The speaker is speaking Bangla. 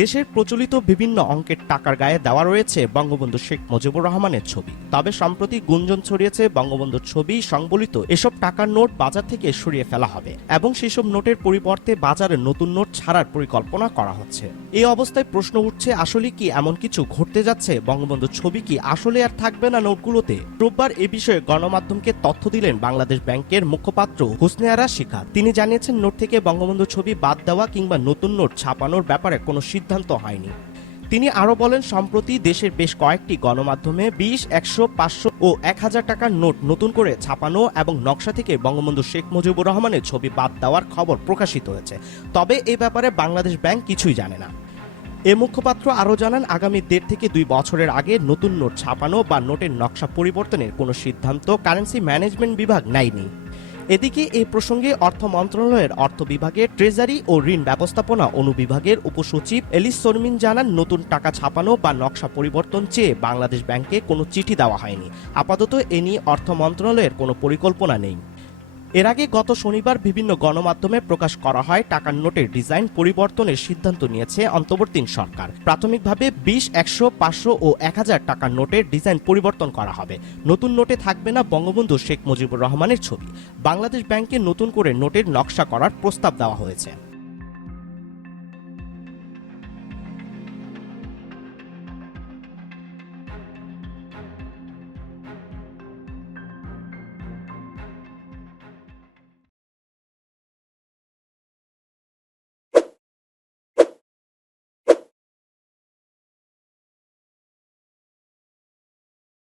দেশের প্রচলিত বিভিন্ন অঙ্কের টাকার গায়ে দেওয়া রয়েছে বঙ্গবন্ধু শেখ মুজিবুর রহমানের ছবি। তবে সম্প্রতি গুঞ্জন ছড়িয়েছে বঙ্গবন্ধুর ছবি সংবলিত এসব টাকার নোট বাজার থেকে সরিয়ে ফেলা হবে এবং সেসব নোটের পরিবর্তে বাজারে নতুন নোট ছাড়ার পরিকল্পনা করা হচ্ছে। এই অবস্থায় প্রশ্ন উঠছে, আসলে কি এমন কিছু ঘটতে যাচ্ছে? বঙ্গবন্ধুর ছবি কি আসলে আর থাকবে না নোটগুলোতে? রোববার এ বিষয়ে গণমাধ্যমকে তথ্য দিলেন বাংলাদেশ ব্যাংকের মুখপাত্র হোসনে আরা শিখা। তিনি জানিয়েছেন, নোট থেকে বঙ্গবন্ধুর ছবি বাদ দেওয়া কিংবা নতুন নোট ছাপানোর ব্যাপারে কোনো সিদ্ধান্ত হয়নি। তিনি আরো বলেন, সম্প্রতি দেশের বেশ কয়েকটি গণমাধ্যমে 20, 100, 500 ও 1000 টাকার নোট নতুন করে ছাপানো এবং নকশা থেকে বঙ্গবন্ধু শেখ মুজিবুর রহমানের ছবি বাদ দেওয়ার খবর প্রকাশিত হয়েছে। তবে এ ব্যাপারে বাংলাদেশ ব্যাংক কিছুই জানে না। এ মুখপাত্র আরও জানান, আগামী 1.5 থেকে 2 বছরের আগে নতুন নোট ছাপানো বা নোটের নকশা পরিবর্তনের কোনো সিদ্ধান্ত কারেন্সি ম্যানেজমেন্ট বিভাগ নেয়নি। এদিকে এই প্রসঙ্গে অর্থ মন্ত্রণালয়ের অর্থ বিভাগের ট্রেজারি ও ঋণ ব্যবস্থাপনা অনুবিভাগের উপসচিব এলিস শর্মিন জানান, নতুন টাকা ছাপানো বা নকশা পরিবর্তন চেয়ে বাংলাদেশ ব্যাংকে কোনো চিঠি দেওয়া হয়নি। আপাতত এ নিয়ে অর্থ মন্ত্রণালয়ের কোনো পরিকল্পনা নেই। এর আগে গত শনিবার বিভিন্ন গণমাধ্যমে প্রকাশ করা হয়, টাকার নোটের ডিজাইন পরিবর্তনের সিদ্ধান্ত নিয়েছে অন্তর্বর্তী সরকার। প্রাথমিকভাবে 20, 100, 500 ও 1000 টাকার নোটের ডিজাইন পরিবর্তন করা হবে। নতুন নোটে থাকবে না বঙ্গবন্ধু শেখ মুজিবুর রহমানের ছবি। বাংলাদেশ ব্যাংকে নতুন করে নোটের নকশা করার প্রস্তাব দেওয়া হয়েছে।